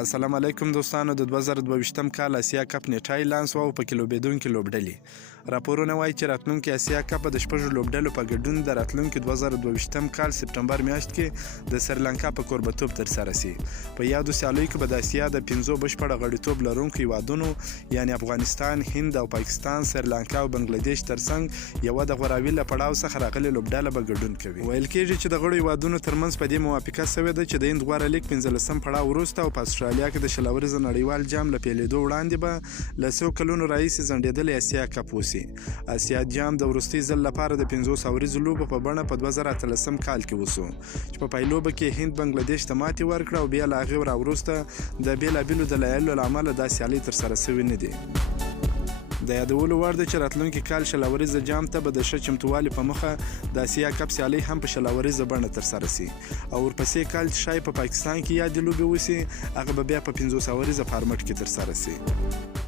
السلام علیکم دوستانو. د 2022م کال اسیا کپ نیټه اعلان شوه او پکې لوبېدونکي لوبډلې راپورونه وایي چې راتلونکي اسیا کپ د شپږو لوبډلو په ګډون د راتلونکي 2022م کال سپتمبر میاشت کې د سریلانکا په کوربتوب ترسره شي. په یادو سیالیو کې به د اسیا د 5 بشپړ غړیتوب لرونکو هیوادونو یعنی افغانستان، هند او پاکستان، سریلانکا او بنگلادیش ترڅنګ یوه د غوراوي له پړاو څخه راغلې لوبډله به ګډون کوي. ویل کېږي چې د غړو هیوادونو ترمنځ په دې موافقه شوې ده چې د هند غوره لیګ 15 پړاو وروسته او په استرالیا کې د شلوريز نړیوال جام له پیلېدو وړاندې به له 100 کلونو راهیسې ځنډېدلی اسیا کپ وشي. اسیا جام د وروستي ځل لپاره د 50 اوریزو لوبو په بڼه په 2013 کال کې وشو چې په پایلوبه کې هند بنگلادیش ته ماتې ورکړه او بیا له هغې راوروسته د بېلابېلو دلایلو له امله دا سیالۍ ترسره شوې نه دي. د یادولو وړ ده چې راتلونکي کال شلوریزه جام ته به د ښه چمتووالي په مخه د اسیا کپ سیالۍ هم په شلوریزه بڼه ترسره شي او ورپسې کال چې ښایي په پاکستان کې یادې لوبې وشي هغه به بیا په 50 اوریزه فارمټ کې ترسره شي.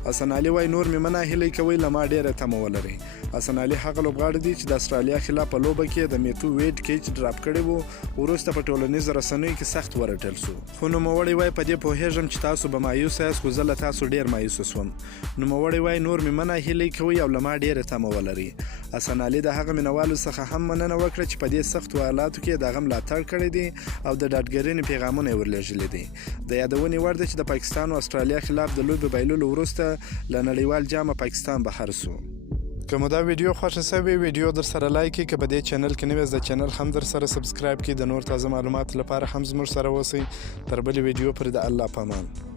حسن علي وایي نور مې مه ناهیلی کوئ له ما ډېره تمه ولرئ. حسن علي هغه لوبغاړی دی چې د استرالیا خلاف په لوبه کې د میتو ویډ کیچ ډراپ کړی و وروسته په ټولنیزو رسنیو کې سخت ورټل شو. خو نوموړی وایي په دې پوهېږم چې تاسو به مایوسه یاست خو زه له تاسو ډېر مایوسه شوم. نوموړی وایي نور مې مه ناهیلی کوئ او له ما ډېره تمه ولرئ. حسن علي د هغه مینوالو څخه هم مننه وکړه چې په دې سختو حالاتو کې د هغه ملاتړ کړی دی او د ډاډګرنې پیغامونه یې ورلېږلي دي. د یادونې وړ ده چې د پاکستان او استرالیا خلاف د لوبې بایللو وروسته له نړیوال جامه پاکستان بهر شو. که مو دا ویډیو خوښه شوې ویډیو در سره لایک کړئ، که په دې چینل کې نوی د چینل هم در سره سبسکرایب کړئ. د نور تازه معلومات لپاره هم زموږ سره اوسئ. تر بلې ویډیو پورې د الله په امان.